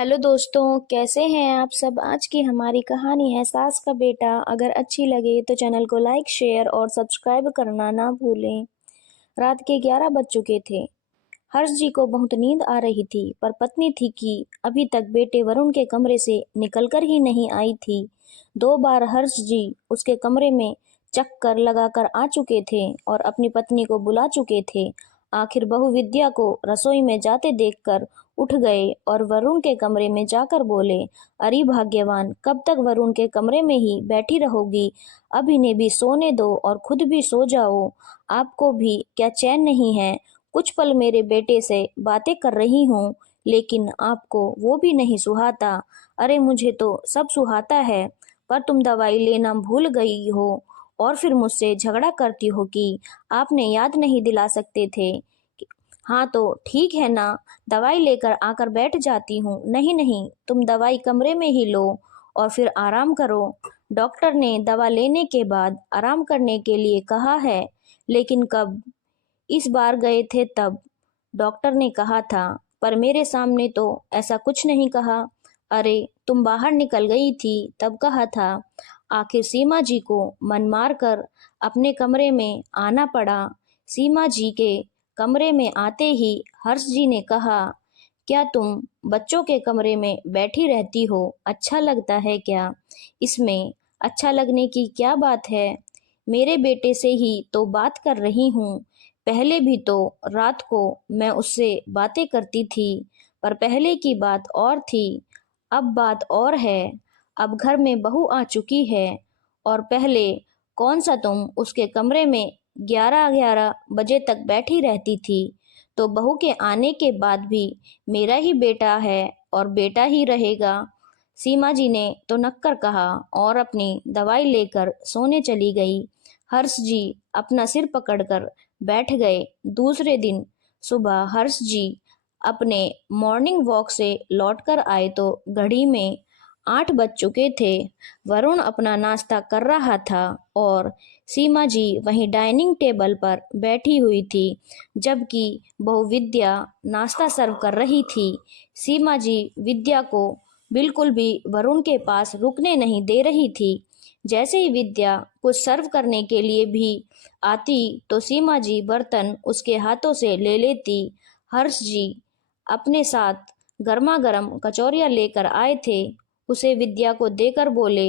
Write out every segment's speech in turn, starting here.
Hello दोस्तों, कैसे हैं आप सब। आज की हमारी कहानी है सास का बेटा। अगर अच्छी लगे तो चैनल को लाइक, शेयर और सब्सक्राइब करना ना भूलें। रात के 11 बज चुके थे। हर्ष जी को बहुत नींद आ रही थी, पर पत्नी थी कि अभी तक बेटे वरुण के कमरे से निकलकर ही नहीं आई थी। 2 बार हर्ष जी उसके कमरे में चक्कर लगाकर आ चुके थे और अपनी पत्नी को बुला चुके थे। आखिर बहू विद्या को रसोई में जाते देखकर उठ गए और वरुण के कमरे में जाकर बोले, अरे भाग्यवान, कब तक वरुण के कमरे में ही बैठी रहोगी। अब इन्हें भी सोने दो और खुद भी सो जाओ। आपको भी क्या चैन नहीं है। कुछ पल मेरे बेटे से बातें कर रही हूँ, लेकिन आपको वो भी नहीं सुहाता। अरे मुझे तो सब सुहाता है, पर तुम दवाई लेना भूल गई हो और फिर मुझसे झगड़ा करती हो कि आपने याद नहीं दिला सकते थे। हाँ तो ठीक है ना, दवाई लेकर आकर बैठ जाती हूँ। नहीं नहीं, तुम दवाई कमरे में ही लो और फिर आराम करो। डॉक्टर ने दवा लेने के बाद आराम करने के लिए कहा है, लेकिन कब? इस बार गए थे तब डॉक्टर ने कहा था, पर मेरे सामने तो ऐसा कुछ नहीं कहा। अरे तुम बाहर निकल गई थी तब कहा था। आखिर सीमा जी को मन मार कर अपने कमरे में आना पड़ा। सीमा जी के कमरे में आते ही हर्ष जी ने कहा, क्या तुम बच्चों के कमरे में बैठी रहती हो? अच्छा लगता है क्या? इसमें अच्छा लगने की क्या बात है? मेरे बेटे से ही तो बात कर रही हूँ। पहले भी तो रात को मैं उससे बातें करती थी, पर पहले की बात और थी, अब बात और है। अब घर में बहू आ चुकी है और पहले कौन सा तुम उसके कमरे में 11-11 बजे तक बैठी रहती थी। तो बहू के आने के बाद भी मेरा ही बेटा है और बेटा ही रहेगा। सीमा जी ने तो नक्कर कहा और अपनी दवाई लेकर सोने चली गई। हर्ष जी अपना सिर पकड़कर बैठ गए। दूसरे दिन सुबह हर्ष जी अपने मॉर्निंग वॉक से लौटकर आए तो घड़ी में 8 बज चुके थे। वरुण अपना नाश्ता कर रहा था और सीमा जी वहीं डाइनिंग टेबल पर बैठी हुई थी, जबकि बहू विद्या नाश्ता सर्व कर रही थी। सीमा जी विद्या को बिल्कुल भी वरुण के पास रुकने नहीं दे रही थी। जैसे ही विद्या कुछ सर्व करने के लिए भी आती तो सीमा जी बर्तन उसके हाथों से ले लेती। हर्ष जी अपने साथ गर्मा गर्म कचौरियाँ लेकर आए थे, उसे विद्या को देकर बोले,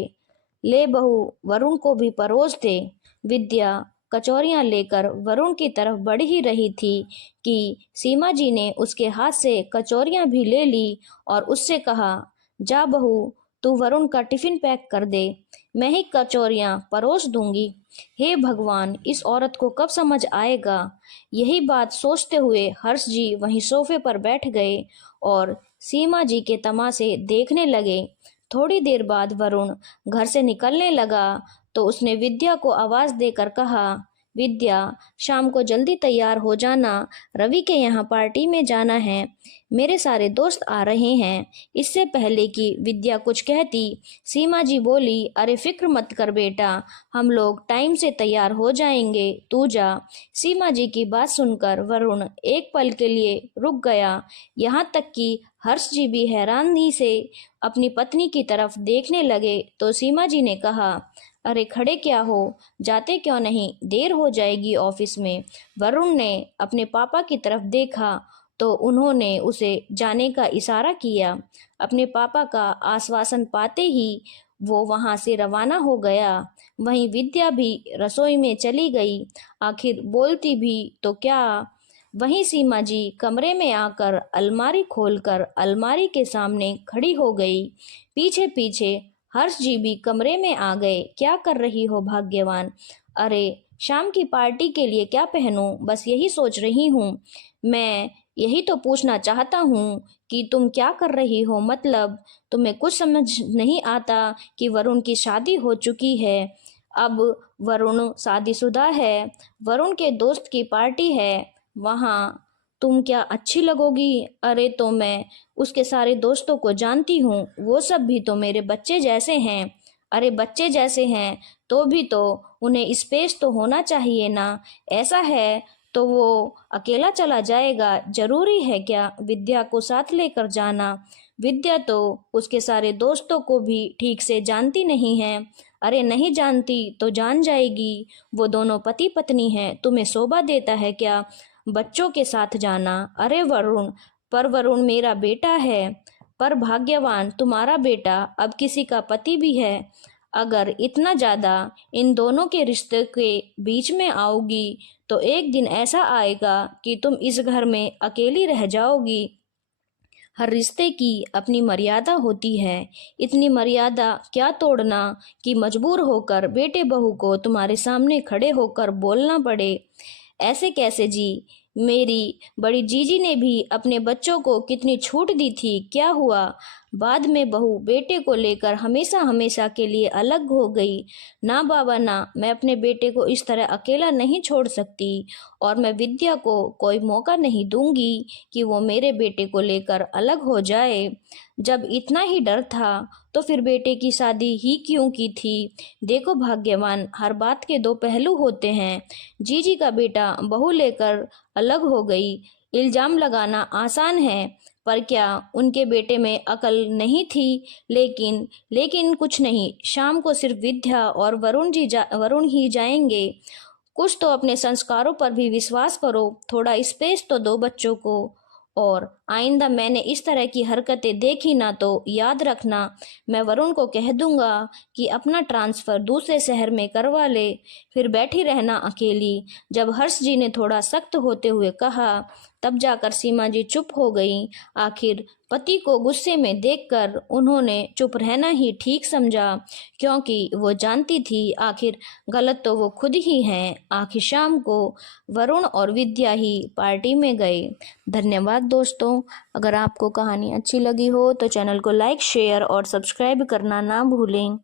ले बहू, वरुण को भी परोस दे। विद्या कचौरियाँ लेकर वरुण की तरफ बढ़ ही रही थी कि सीमा जी ने उसके हाथ से कचौरियाँ भी ले ली और उससे कहा, जा बहू, तू वरुण का टिफिन पैक कर दे, मैं ही कचौरियाँ परोस दूंगी। हे भगवान, इस औरत को कब समझ आएगा। यही बात सोचते हुए हर्ष जी वहीं सोफे पर बैठ गए और सीमा जी के तमाशे देखने लगे। थोड़ी देर बाद वरुण घर से निकलने लगा तो उसने विद्या को आवाज देकर कहा, विद्या, शाम को जल्दी तैयार हो जाना, रवि के यहाँ पार्टी में जाना है, मेरे सारे दोस्त आ रहे हैं। इससे पहले कि विद्या कुछ कहती, सीमा जी बोली, अरे फिक्र मत कर बेटा, हम लोग टाइम से तैयार हो जाएंगे, तू जा। सीमा जी की बात सुनकर वरुण एक पल के लिए रुक गया। यहाँ तक कि हर्ष जी भी हैरानी से अपनी पत्नी की तरफ देखने लगे तो सीमा जी ने कहा, अरे खड़े क्या हो, जाते क्यों नहीं, देर हो जाएगी ऑफिस में। वरुण ने अपने पापा की तरफ देखा तो उन्होंने उसे जाने का इशारा किया। अपने पापा का आश्वासन पाते ही वो वहां से रवाना हो गया। वहीं विद्या भी रसोई में चली गई। आखिर बोलती भी तो क्या। वहीं सीमा जी कमरे में आकर अलमारी खोलकर अलमारी के सामने खड़ी हो गई। पीछे पीछे हर्ष जी भी कमरे में आ गए। क्या कर रही हो भाग्यवान? अरे शाम की पार्टी के लिए क्या पहनूं, बस यही सोच रही हूँ। मैं यही तो पूछना चाहता हूँ कि तुम क्या कर रही हो, मतलब तुम्हें कुछ समझ नहीं आता कि वरुण की शादी हो चुकी है। अब वरुण शादीशुदा है, वरुण के दोस्त की पार्टी है, वहाँ तुम क्या अच्छी लगोगी? अरे तो मैं उसके सारे दोस्तों को जानती हूँ, वो सब भी तो मेरे बच्चे जैसे हैं। अरे बच्चे जैसे हैं तो भी तो उन्हें स्पेस तो होना चाहिए ना। ऐसा है तो वो अकेला चला जाएगा, जरूरी है क्या विद्या को साथ लेकर जाना? विद्या तो उसके सारे दोस्तों को भी ठीक से जानती नहीं है। अरे नहीं जानती तो जान जाएगी, वो दोनों पति पत्नी हैं, तुम्हें शोभा देता है क्या बच्चों के साथ जाना? अरे वरुण, पर वरुण मेरा बेटा है। पर भाग्यवान तुम्हारा बेटा अब किसी का पति भी है। अगर इतना ज़्यादा इन दोनों के रिश्ते के बीच में आओगी तो एक दिन ऐसा आएगा कि तुम इस घर में अकेली रह जाओगी। हर रिश्ते की अपनी मर्यादा होती है, इतनी मर्यादा क्या तोड़ना कि मजबूर होकर बेटे बहू को तुम्हारे सामने खड़े होकर बोलना पड़े। ऐसे कैसे जी? मेरी बड़ी जीजी ने भी अपने बच्चों को कितनी छूट दी थी, क्या हुआ? बाद में बहू बेटे को लेकर हमेशा हमेशा के लिए अलग हो गई। ना बाबा ना, मैं अपने बेटे को इस तरह अकेला नहीं छोड़ सकती, और मैं विद्या को कोई मौका नहीं दूंगी कि वो मेरे बेटे को लेकर अलग हो जाए। जब इतना ही डर था तो फिर बेटे की शादी ही क्यों की थी? देखो भाग्यवान, हर बात के दो पहलू होते हैं। जीजी का बेटा बहू लेकर अलग हो गई, इल्जाम लगाना आसान है, पर क्या उनके बेटे में अकल नहीं थी? लेकिन कुछ नहीं, शाम को सिर्फ विद्या और वरुण ही जाएंगे। कुछ तो अपने संस्कारों पर भी विश्वास करो, थोड़ा स्पेस तो दो बच्चों को। और आइंदा मैंने इस तरह की हरकतें देखी ना तो याद रखना, मैं वरुण को कह दूंगा कि अपना ट्रांसफ़र दूसरे शहर में करवा ले, फिर बैठी रहना अकेली। जब हर्ष जी ने थोड़ा सख्त होते हुए कहा, तब जाकर सीमा जी चुप हो गई। आखिर पति को गुस्से में देखकर उन्होंने चुप रहना ही ठीक समझा, क्योंकि वो जानती थी आखिर गलत तो वो खुद ही हैं। आखिर शाम को वरुण और विद्या ही पार्टी में गए। धन्यवाद दोस्तों। अगर आपको कहानी अच्छी लगी हो तो चैनल को लाइक, शेयर और सब्सक्राइब करना ना भूलें।